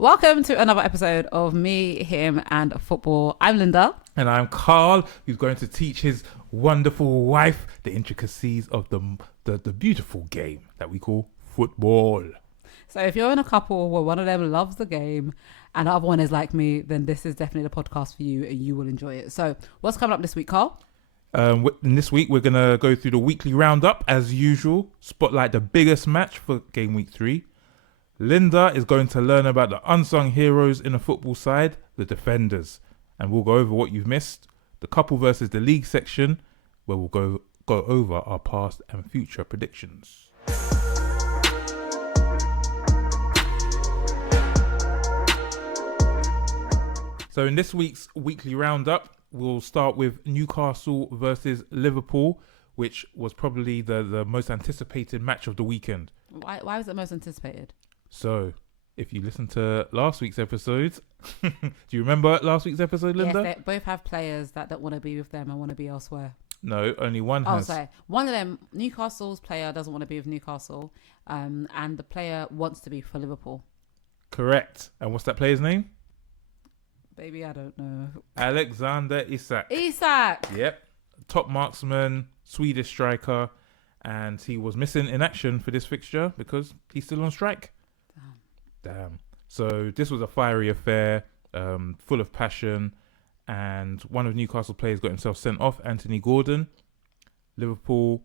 Welcome to another episode of Me, Him and Football. I'm Linda. And I'm Carl, who's going to teach his wonderful wife the intricacies of the beautiful game that we call football. So if you're in a couple where one of them loves the game and the other one is like me, then this is definitely the podcast for you and you will enjoy it. So what's coming up this week, Carl? In this week, we're going to go through the weekly roundup as usual, spotlight the biggest match for game week 3. Linda is going to learn about the unsung heroes in the football side, the defenders. And we'll go over what you've missed, the couple versus the league section, where we'll go over our past and future predictions. So in this week's weekly roundup, we'll start with Newcastle versus Liverpool, which was probably the most anticipated match of the weekend. Why was it most anticipated? So, if you listen to last week's episode, do you remember last week's episode, Linda? Yes, they both have players that don't want to be with them and want to be elsewhere. No, only one has. Oh, sorry. One of them, Newcastle's player doesn't want to be with Newcastle, and the player wants to be for Liverpool. Correct. And what's that player's name? Baby, I don't know. Alexander Isak. Isak! Yep. Top marksman, Swedish striker, and he was missing in action for this fixture because he's still on strike. Damn. So this was a fiery affair, full of passion, and one of Newcastle players got himself sent off, Anthony Gordon. Liverpool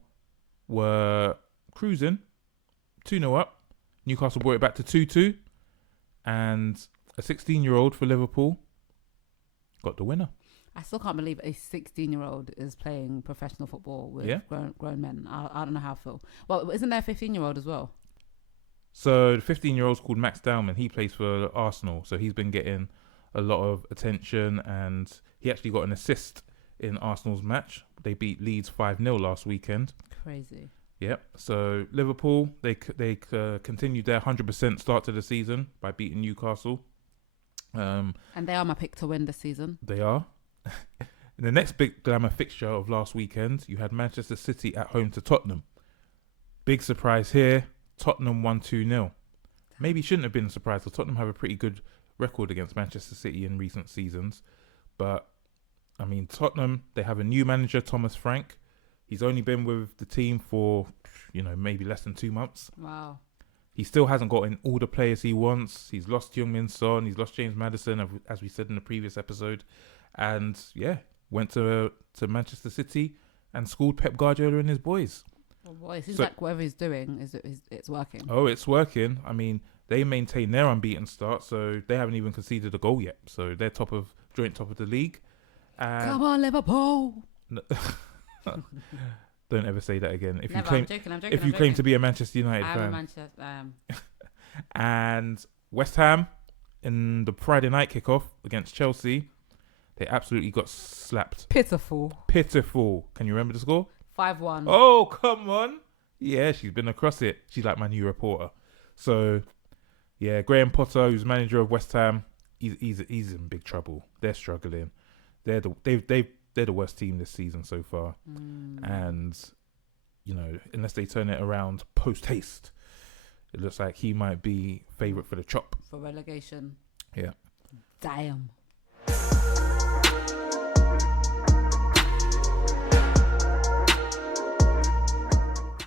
were cruising, 2-0 up. Newcastle brought it back to 2-2, and a 16-year-old for Liverpool got the winner. I still can't believe a 16-year-old is playing professional football with grown men. I don't know how I feel. Well, isn't there a 15-year-old as well? So the 15-year-old's called Max Dowman. He plays for Arsenal, so he's been getting a lot of attention, and he actually got an assist in Arsenal's match. They beat Leeds 5-0 last weekend. Crazy. Yep. So Liverpool, they continued their 100% start to the season by beating Newcastle. And they are my pick to win this season. They are. In the next big glamour fixture of last weekend, you had Manchester City at home to Tottenham. Big surprise here. Tottenham won 2-0. Maybe shouldn't have been a surprise because Tottenham have a pretty good record against Manchester City in recent seasons. But, I mean, Tottenham, they have a new manager, Thomas Frank. He's only been with the team for, maybe less than 2 months. Wow. He still hasn't gotten all the players he wants. He's lost Heung-min Son. He's lost James Maddison, as we said in the previous episode. And, went to Manchester City and schooled Pep Guardiola and his boys. Oh boy, it seems like whatever he's doing, it's working. Oh, it's working. I mean, they maintain their unbeaten start, so they haven't even conceded a goal yet. So they're joint top of the league. Come on, Liverpool! Don't ever say that again. I'm joking. If you claim to be a Manchester United fan. I'm a Manchester. And West Ham, in the Friday night kickoff against Chelsea, they absolutely got slapped. Pitiful. Can you remember the score? 5-1. Oh, come on. Yeah, she's been across it. She's like my new reporter. So, yeah, Graham Potter, who's manager of West Ham, he's in big trouble. They're struggling. They're the worst team this season so far. And, unless they turn it around post-haste, it looks like he might be favourite for the chop. For relegation. Yeah. Damn.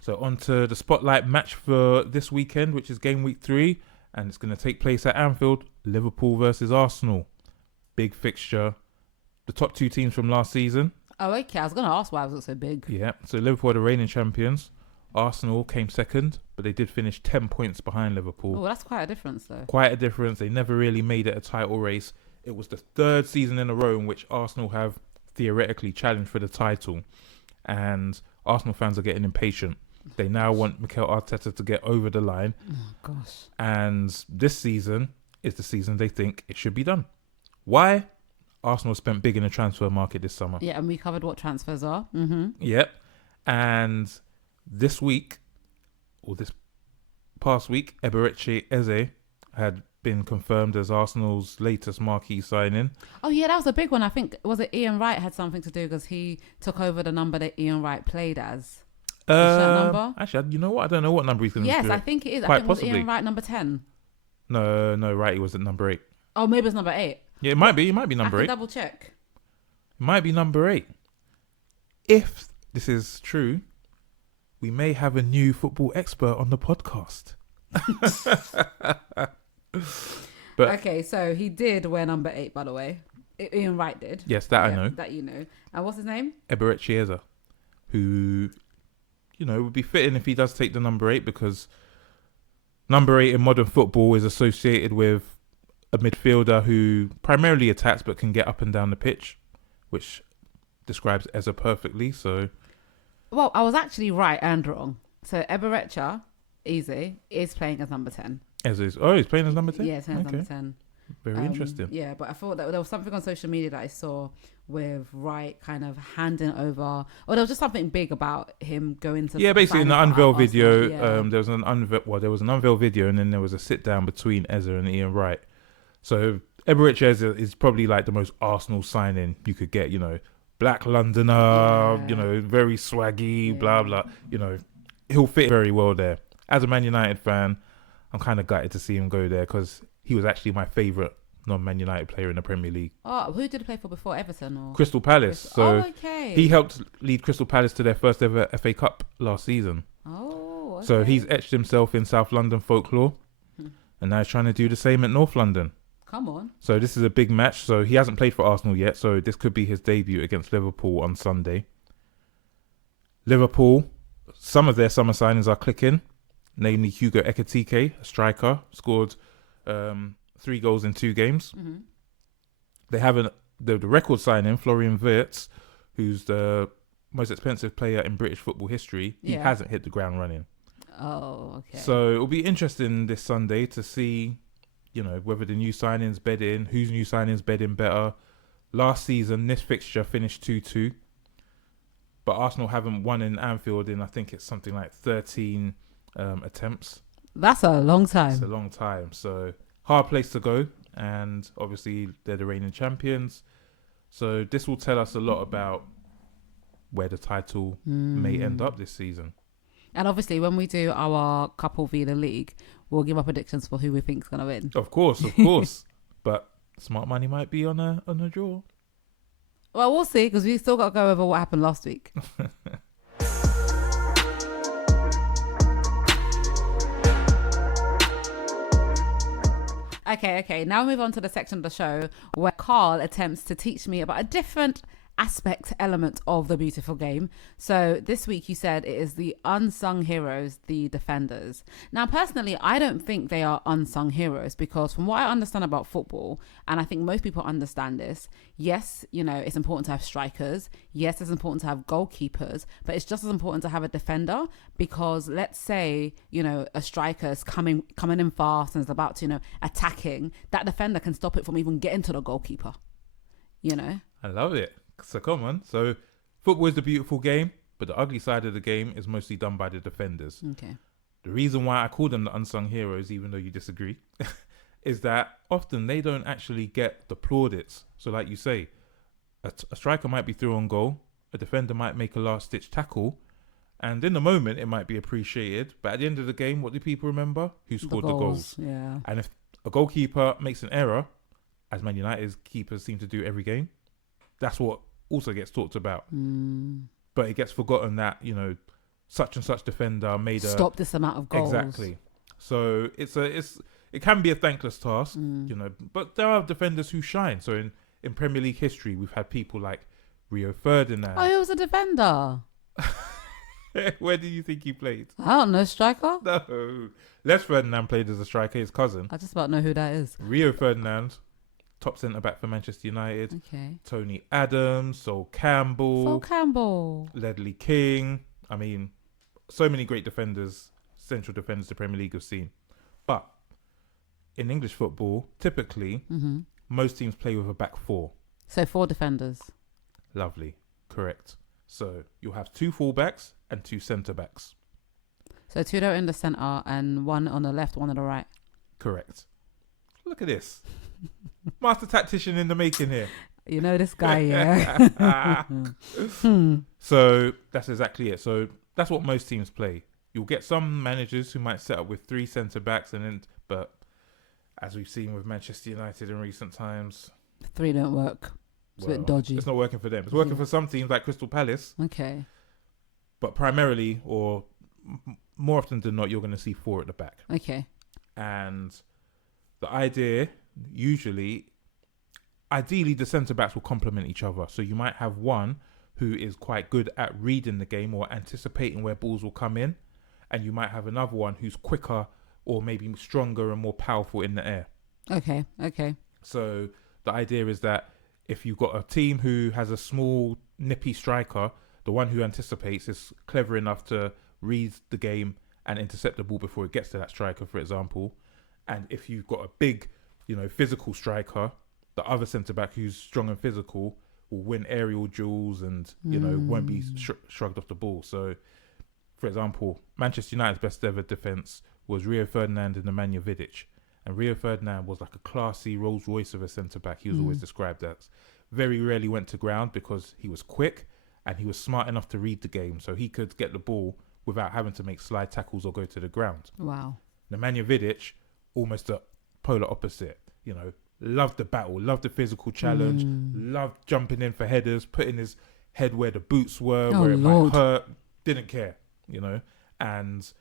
So on to the spotlight match for this weekend, which is game week 3, and it's going to take place at Anfield. Liverpool versus Arsenal. Big fixture. The top 2 teams from last season. Oh, okay. I was going to ask why was it so big. Yeah. So Liverpool are the reigning champions. Arsenal came second, but they did finish 10 points behind Liverpool. Oh, that's quite a difference, though. Quite a difference. They never really made it a title race. It was the 3rd season in a row in which Arsenal have theoretically challenged for the title, and Arsenal fans are getting impatient. They now want Mikel Arteta to get over the line. Oh, gosh. And this season is the season they think it should be done. Why? Arsenal spent big in the transfer market this summer. Yeah, and we covered what transfers are. Mm-hmm. Yep. And this past week, Eberechi Eze had been confirmed as Arsenal's latest marquee signing. Oh, yeah, that was a big one. I think, was it Ian Wright had something to do because he took over the number that Ian Wright played as? Number? Actually, you know what? I don't know what number he's going to do. Yes, I think it is. Quite I think possibly. it was Ian Wright number 10. No, right. He was at number 8. Oh, maybe it's number 8. Yeah, it might be. It might be I number can 8. double check. It might be number 8. If this is true, we may have a new football expert on the podcast. But Okay, so he did wear number 8, by the way. Ian Wright did. yes, that I know. That you know. And what's his name? Eberechi Chiesa, who, would be fitting if he does take the number 8, because number 8 in modern football is associated with a midfielder who primarily attacks but can get up and down the pitch, which describes Eza perfectly. So, well, I was actually right and wrong. So Eberechi, easy, is playing as number 10. he's playing as number 10? Yeah, he's playing as number 10. Very interesting. Yeah, but I thought that there was something on social media that I saw with Wright kind of handing over, or there was just something big about him going to. Yeah, basically in the unveil video, yeah. there was an unveil video, and then there was a sit down between Eza and Ian Wright. So Eberechi Eza is probably like the most Arsenal signing you could get. Black Londoner, very swaggy, blah blah. He'll fit very well there. As a Man United fan, I'm kind of gutted to see him go there, because he was actually my favourite non-Man United player in the Premier League. Oh, who did he play for before? Everton or Crystal Palace. So okay. he helped lead Crystal Palace to their first ever FA Cup last season. Oh, okay. So he's etched himself in South London folklore, and now he's trying to do the same at North London. Come on. So this is a big match. So he hasn't played for Arsenal yet, so this could be his debut against Liverpool on Sunday. Liverpool, some of their summer signings are clicking, namely Hugo Ekitike, a striker, scored 3 goals in 2 games. Mm-hmm. They have the record signing, Florian Wirtz, who's the most expensive player in British football history. He hasn't hit the ground running. Oh, okay. So it'll be interesting this Sunday to see, whether the new signings bed in, whose new signings bed in better. Last season, this fixture finished 2-2. But Arsenal haven't won in Anfield in, I think it's something like 13 attempts. That's a long time. It's a long time. So hard place to go. And obviously they're the reigning champions. So this will tell us a lot about where the title may end up this season. And obviously when we do our couple v the league, we'll give our predictions for who we think is going to win. Of course. But smart money might be on a draw. Well, we'll see, because we still got to go over what happened last week. Okay. Now we move on to the section of the show where Carl attempts to teach me about a different element of the beautiful game. So this week you said it is the unsung heroes, the defenders. Now personally, I don't think they are unsung heroes, because from what I understand about football, and I think most people understand this, yes, it's important to have strikers, yes, it's important to have goalkeepers, but it's just as important to have a defender, because let's say a striker is coming in fast and is about to attacking, that defender can stop it from even getting to the goalkeeper. I love it. So come on. So football is the beautiful game, but the ugly side of the game is mostly done by the defenders. Okay. The reason why I call them the unsung heroes, even though you disagree, is that often they don't actually get the plaudits. So like you say, a striker might be through on goal, a defender might make a last-ditch tackle, and in the moment it might be appreciated, but at the end of the game, what do people remember? Who scored the goals? Yeah. And if a goalkeeper makes an error, as Man United's keepers seem to do every game, that's what also gets talked about. But it gets forgotten that such and such defender made stop this amount of goals. Exactly. So it can be a thankless task, but there are defenders who shine. So in Premier League history, we've had people like Rio Ferdinand. Oh, he was a defender. Where do you think he played? I don't know, striker. No, Les Ferdinand played as a striker. His cousin. I just about know who that is. Rio Ferdinand, top centre back for Manchester United. Okay. Tony Adams, Sol Campbell, Ledley King. I mean, so many great defenders, central defenders the Premier League have seen. But in English football, typically, most teams play with a back 4. So 4 defenders. Lovely. Correct. So you'll have 2 fullbacks and 2 centre backs. So 2 in the centre and 1 on the left, 1 on the right. Correct. Look at this. Master tactician in the making here. This guy, yeah. So that's exactly it. So that's what most teams play. You'll get some managers who might set up with 3 centre backs, but as we've seen with Manchester United in recent times. 3 don't work. It's a bit dodgy. It's not working for them. It's working for some teams like Crystal Palace. Okay. But primarily, or more often than not, you're going to see 4 at the back. Okay. And the idea, ideally, the centre-backs will complement each other. So you might have one who is quite good at reading the game or anticipating where balls will come in. And you might have another one who's quicker or maybe stronger and more powerful in the air. Okay. So the idea is that if you've got a team who has a small, nippy striker, the one who anticipates is clever enough to read the game and intercept the ball before it gets to that striker, for example. And if you've got a big, physical striker, the other centre-back who's strong and physical will win aerial duels and, won't be shrugged off the ball. So, for example, Manchester United's best ever defence was Rio Ferdinand and Nemanja Vidic. And Rio Ferdinand was like a classy Rolls Royce of a centre-back. He was always described as. Very rarely went to ground because he was quick and he was smart enough to read the game. So he could get the ball without having to make slide tackles or go to the ground. Wow. Nemanja Vidic, almost the polar opposite. Loved the battle, loved the physical challenge, loved jumping in for headers, putting his head where the boots were, where it might hurt, didn't care, and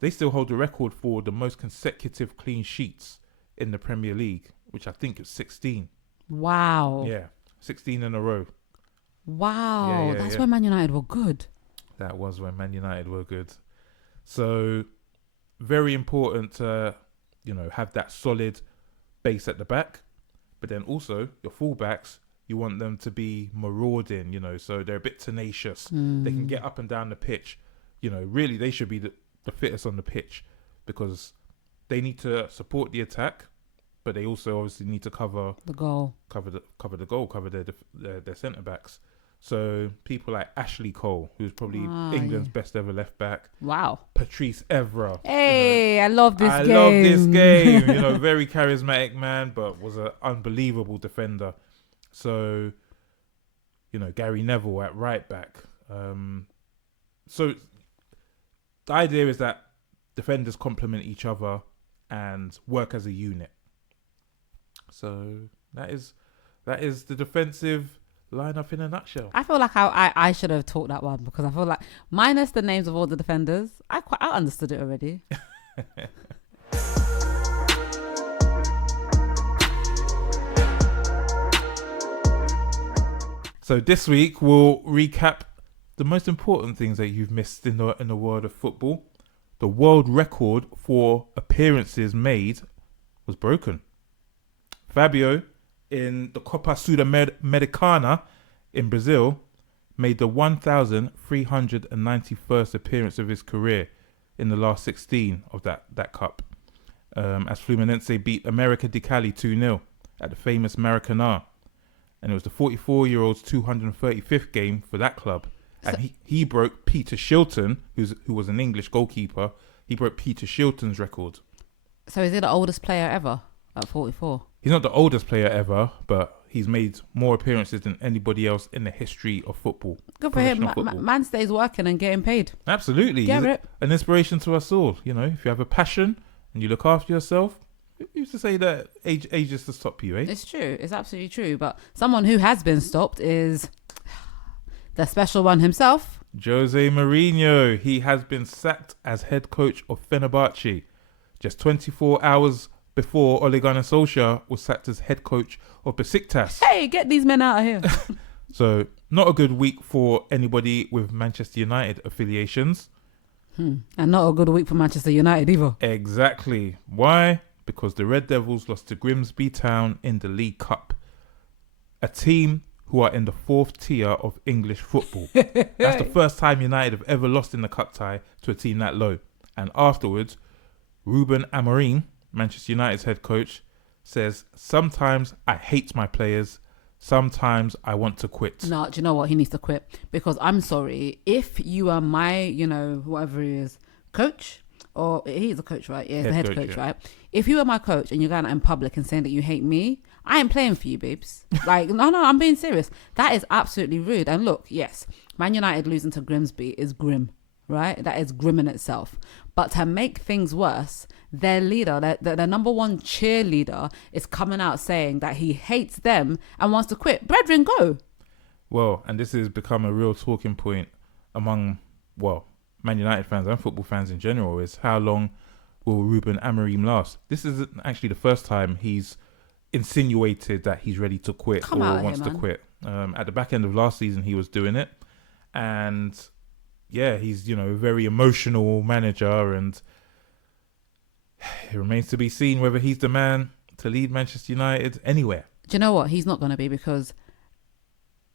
they still hold the record for the most consecutive clean sheets in the Premier League, which I think is 16. Wow. Yeah, 16 in a row. Wow, that's when Man United were good. That was when Man United were good. So, very important to, have that solid base at the back. But then also, your fullbacks, you want them to be marauding, so they're a bit tenacious. They can get up and down the pitch. Really, they should be the fittest on the pitch because they need to support the attack, but they also obviously need to cover the goal, cover their centre backs. So people like Ashley Cole, who's probably England's best ever left back. Wow. Patrice Evra. Hey, I love this game. I love this game. Very charismatic man, but was an unbelievable defender. So, Gary Neville at right back. So the idea is that defenders complement each other and work as a unit. So that is the defensive lineup in a nutshell. I feel like I should have taught that one because I feel like minus the names of all the defenders, I understood it already. So this week we'll recap the most important things that you've missed in the world of football. The world record for appearances made was broken. Fabio in the Copa Sudamericana in Brazil made the 1,391st appearance of his career in the last 16 of that cup. As Fluminense beat America de Cali 2-0 at the famous Maracanã. And it was the 44-year-old's 235th game for that club. And he broke Peter Shilton, who was an English goalkeeper. He broke Peter Shilton's record. So is he the oldest player ever at 44? He's not the oldest player ever, but he's made more appearances than anybody else in the history of football. Good for him. Man stays working and getting paid. Absolutely. Get it. An inspiration to us all. If you have a passion and you look after yourself, you used to say that age is to stop you, eh? It's true. It's absolutely true. But someone who has been stopped is the special one himself. Jose Mourinho. He has been sacked as head coach of Fenerbahce. Just 24 hours before Ole Gunnar Solskjaer was sacked as head coach of Besiktas. Hey, get these men out of here. So, not a good week for anybody with Manchester United affiliations. And not a good week for Manchester United either. Exactly. Why? Because the Red Devils lost to Grimsby Town in the League Cup. A team who are in the 4th tier of English football. That's the first time United have ever lost in the cup tie to a team that low. And afterwards, Ruben Amorim, Manchester United's head coach, says, sometimes I hate my players. Sometimes I want to quit. No, do you know what? He needs to quit. Because I'm sorry, if you are my, whatever he is, coach, or he's a coach, right? Yeah, he's the head coach, right? If you are my coach and you're going out in public and saying that you hate me, I ain't playing for you, babes. Like, no, I'm being serious. That is absolutely rude. And look, yes, Man United losing to Grimsby is grim. right? That is grooming itself. But to make things worse, their leader, their number one cheerleader, is coming out saying that he hates them and wants to quit. Brethren, go. Well, and this has become a real talking point among, well, Man United fans and football fans in general, is how long will Ruben Amorim last? This isn't actually the first time he's insinuated that he's ready to quit Come or out wants here, to man. quit. At the back end of last season, he was doing it. And yeah, he's, a very emotional manager, and it remains to be seen whether he's the man to lead Manchester United anywhere. Do you know what? He's not going to be, because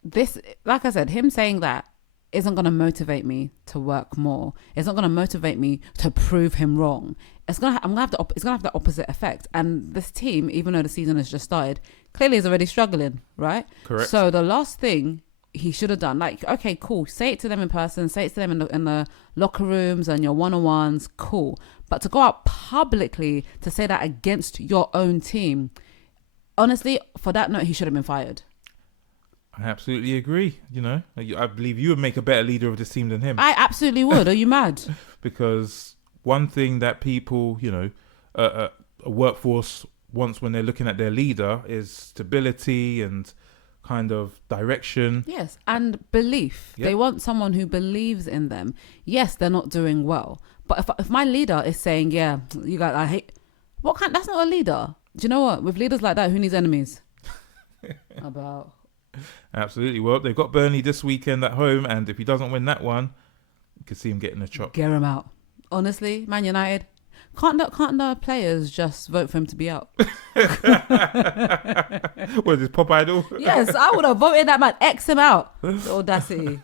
this, like I said, him saying that isn't going to motivate me to work more. It's not going to motivate me to prove him wrong. It's going to have the opposite effect. And this team, even though the season has just started, clearly is already struggling, right? Correct. So the last thing he should have done, like, okay, cool, say it to them in person, say it to them in the locker rooms and your one-on-ones, cool. But to go out publicly to say that against your own team, honestly, for that note, he should have been fired. I absolutely agree. I believe you would make a better leader of this team than him. I absolutely would. Are you mad? Because one thing that people, a workforce wants when they're looking at their leader is stability and kind of direction. Yes, and belief. Yep. They want someone who believes in them. Yes, they're not doing well. But if my leader is saying, yeah, you guys, I hate... That's not a leader. Do you know what? With leaders like that, who needs enemies? About... Absolutely. Well, they've got Burnley this weekend at home, and if he doesn't win that one, you can see him getting a chop. Get him out. Honestly, Man United, can't the players just vote for him to be out? What is this, Pop Idol? Yes, I would have voted that man. X him out. The audacity.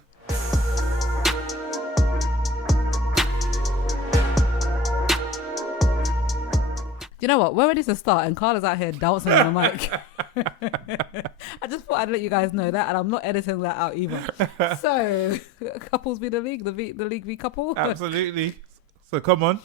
You know what? We're ready to start, and Carla's out here dancing on the mic. I just thought I'd let you guys know that, and I'm not editing that out either. So, couples be the league, the league be couple. Absolutely. So come on,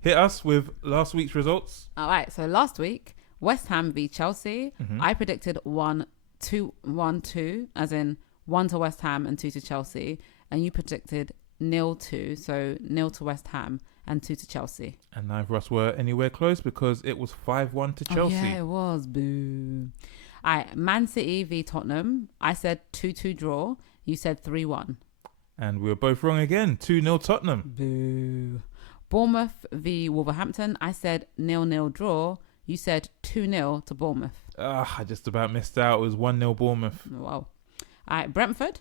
hit us with last week's results. All right. So last week, West Ham v Chelsea. Mm-hmm. I predicted 1-2, as in 1 to West Ham and 2 to Chelsea, and you predicted 0-2, so 0 to West Ham and 2 to Chelsea. And neither of us were anywhere close because it was 5-1 to Chelsea. Oh, yeah, it was. Boo. All right, Man City v Tottenham. I said 2-2 draw. You said 3-1. And we were both wrong again. 2-0 Tottenham. Boo. Bournemouth v Wolverhampton. I said 0-0 draw. You said 2-0 to Bournemouth. I just about missed out. It was 1-0 Bournemouth. Wow. All right, Brentford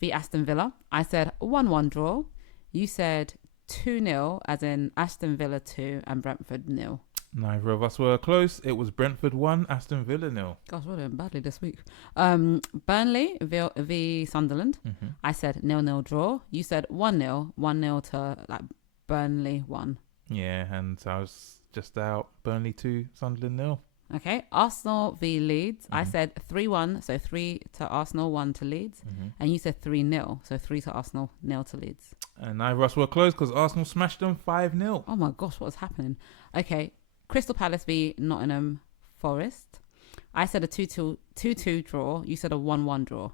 v Aston Villa. I said 1-1 draw. You said 2-0, as in Aston Villa 2 and Brentford 0. Neither of us were close. It was Brentford 1, Aston Villa 0. Gosh, we're doing badly this week. Burnley v Sunderland. Mm-hmm. I said 0-0 draw. You said 1-0, 1-0 to Burnley 1. Yeah, and I was just out. Burnley 2, Sunderland 0. Okay, Arsenal v Leeds. Mm-hmm. I said 3-1, so 3 to Arsenal, 1 to Leeds. Mm-hmm. And you said 3-0, so 3 to Arsenal, 0 to Leeds. And neither of us were close because Arsenal smashed them 5-0. Oh my gosh, what is happening? Okay, Crystal Palace v Nottingham Forest. I said a 2-2 draw. You said a 1-1 draw.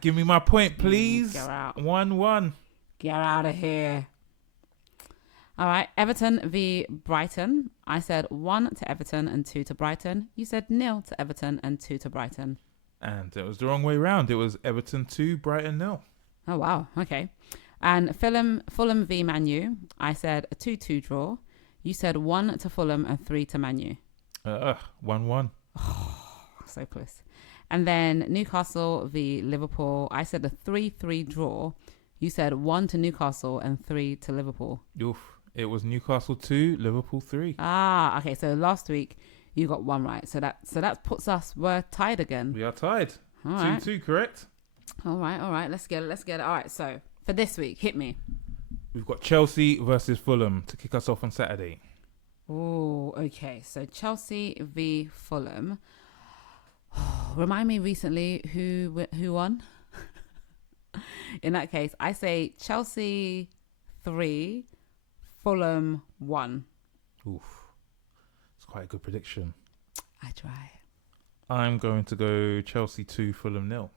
Give me my point, please. Get out. 1-1. Get out of here. All right, Everton v Brighton. I said 1 to Everton and 2 to Brighton. You said 0 to Everton and 2 to Brighton. And it was the wrong way round. It was Everton 2, Brighton 0. Oh, wow. Okay. And Fulham v Man U. I said a 2-2 draw. You said 1 to Fulham and 3 to Man U. 1-1. So close. And then Newcastle v Liverpool. I said a 3-3 draw. You said 1 to Newcastle and 3 to Liverpool. Oof. It was Newcastle 2, Liverpool 3. Ah, okay. So last week you got 1 right. So that puts us, we're tied again. We are tied. All right. 2-2, correct? All right. Let's get it. All right. So for this week, hit me. We've got Chelsea versus Fulham to kick us off on Saturday. Oh, okay. So Chelsea v Fulham. Remind me recently who won? In that case, I say Chelsea 3, Fulham 1. Oof. It's quite a good prediction. I try. I'm going to go Chelsea 2, Fulham 0.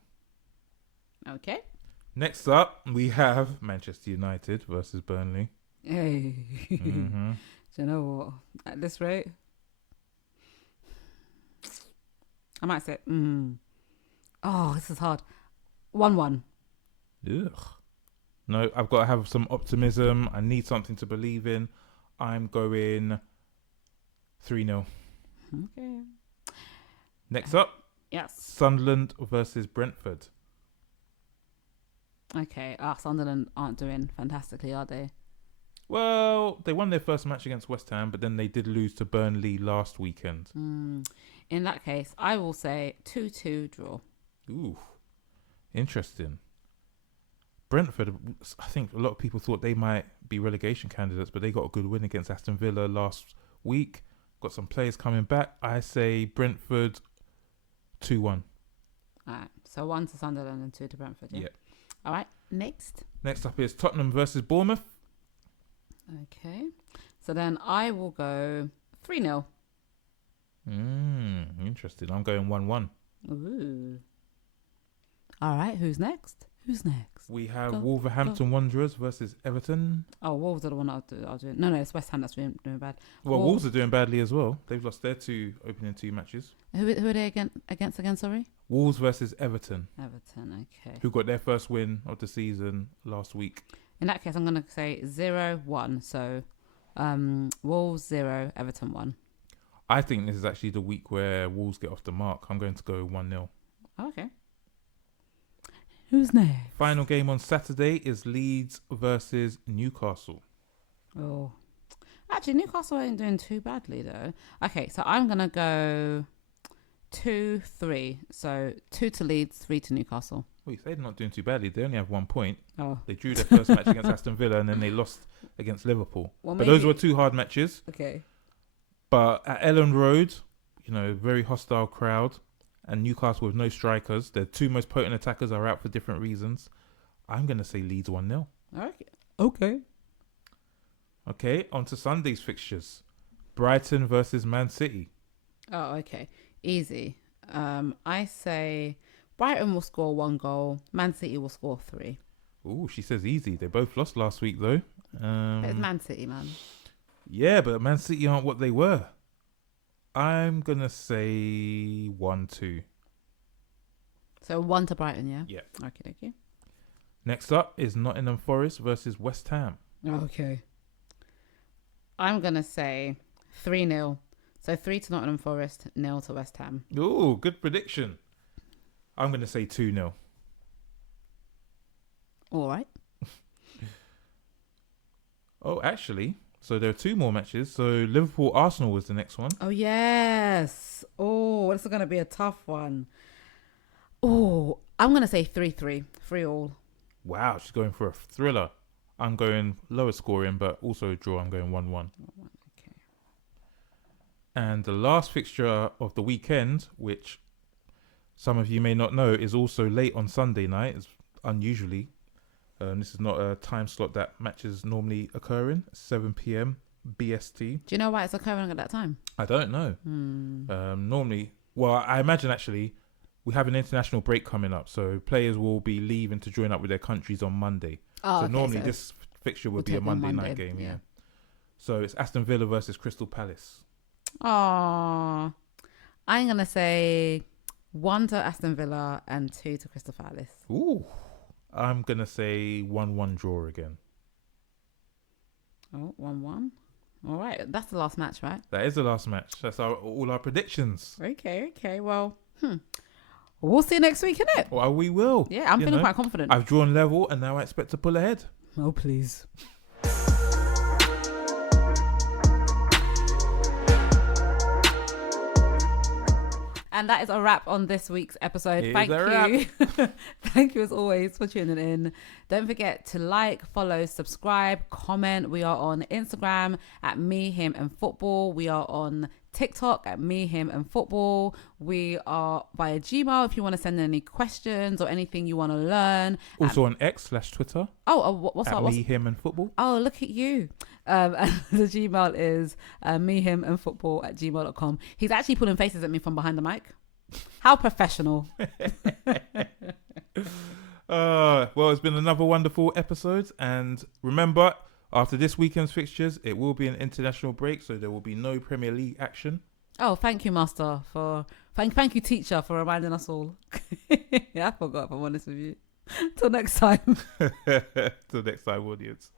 Okay. Next up, we have Manchester United versus Burnley. Hey. Mm-hmm. Do you know what? At this rate, I might say, oh, this is hard. 1-1. Ugh. No, I've got to have some optimism. I need something to believe in. I'm going 3-0. Okay. Next up, Yes. Sunderland versus Brentford. Okay. Sunderland aren't doing fantastically, are they? Well, they won their first match against West Ham, but then they did lose to Burnley last weekend. In that case, I will say 2-2 draw. Ooh, interesting. Brentford, I think a lot of people thought they might be relegation candidates, but they got a good win against Aston Villa last week. Got some players coming back. I say Brentford 2-1. All right. So 1 to Sunderland and 2 to Brentford. Yeah. Yep. All right. Next Next up is Tottenham versus Bournemouth. Okay. So then I will go 3-0. Interesting. I'm going 1-1. Ooh. All right. Who's next? We have Wolverhampton Wanderers versus Everton. Oh, Wolves are the one I'll do. No, it's West Ham that's doing bad. Well, Wolves are doing badly as well. They've lost their opening two matches. Who are they against again? Sorry. Wolves versus Everton. Everton. Okay. Who got their first win of the season last week. In that case, I'm going to say 0-1. So, Wolves 0, Everton 1. I think this is actually the week where Wolves get off the mark. I'm going to go 1-0. Okay. Who's next? Final game on Saturday is Leeds versus Newcastle. Oh. Actually, Newcastle ain't doing too badly, though. Okay, so I'm going to go 2-3. So, 2 to Leeds, 3 to Newcastle. Wait, they're not doing too badly. They only have 1 point. Oh. They drew their first match against Aston Villa and then they lost against Liverpool. Well, but those were two hard matches. Okay. But at Ellen Road, very hostile crowd, and Newcastle with no strikers. Their two most potent attackers are out for different reasons. I'm going to say Leeds 1-0. Okay. Okay, on to Sunday's fixtures. Brighton versus Man City. Oh, okay. Easy. I say Brighton will score 1 goal. Man City will score 3. Ooh, she says easy. They both lost last week, though. It's Man City, man. Yeah, but Man City aren't what they were. I'm going to say 1-2. So 1 to Brighton, yeah? Yeah. Okay. Next up is Nottingham Forest versus West Ham. Okay. I'm going to say 3-0. So 3 to Nottingham Forest, 0 to West Ham. Ooh, good prediction. I'm going to say 2-0. All right. Oh, actually, so there are 2 more matches. So Liverpool-Arsenal was the next one. Oh, yes. Oh, this is going to be a tough one. Oh, I'm going to say 3-3. 3-3. Wow, she's going for a thriller. I'm going lower scoring, but also a draw. I'm going 1-1. Okay. And the last fixture of the weekend, which some of you may not know, is also late on Sunday night. It's unusually. This is not a time slot that matches normally occur in. 7 p.m. BST. Do you know why it's occurring at that time? I don't know. Normally, well, I imagine actually we have an international break coming up, so players will be leaving to join up with their countries on Monday. Oh, so okay, normally this fixture would be a Monday night game, yeah. So it's Aston Villa versus Crystal Palace. Oh, I'm going to say 1 to Aston Villa and 2 to Crystal Palace. Ooh. I'm going to say 1-1 draw again. Oh, 1-1. All right. That's the last match, right? That is the last match. That's all our predictions. Okay. Well, we'll see you next week, innit? Well, we will. Yeah, I'm feeling quite confident. I've drawn level and now I expect to pull ahead. Oh, please. And that is a wrap on this week's episode. Thank you. Thank you as always for tuning in. Don't forget to like, follow, subscribe, comment. We are on Instagram at Me, Him and Football. We are on TikTok at Me, Him and Football. We are via Gmail if you want to send any questions or anything you want to learn. Also on X/Twitter. What's at that? Me, Him and Football. Oh, look at you. And the Gmail is me, him and football at gmail.com. He's actually pulling faces at me from behind the mic. How professional. Well, it's been another wonderful episode. And remember, after this weekend's fixtures, it will be an international break, so there will be no Premier League action. Oh, thank you, Master, for thank you, teacher, for reminding us all. Yeah, I forgot, if I'm honest with you. Till next time. Till next time, audience.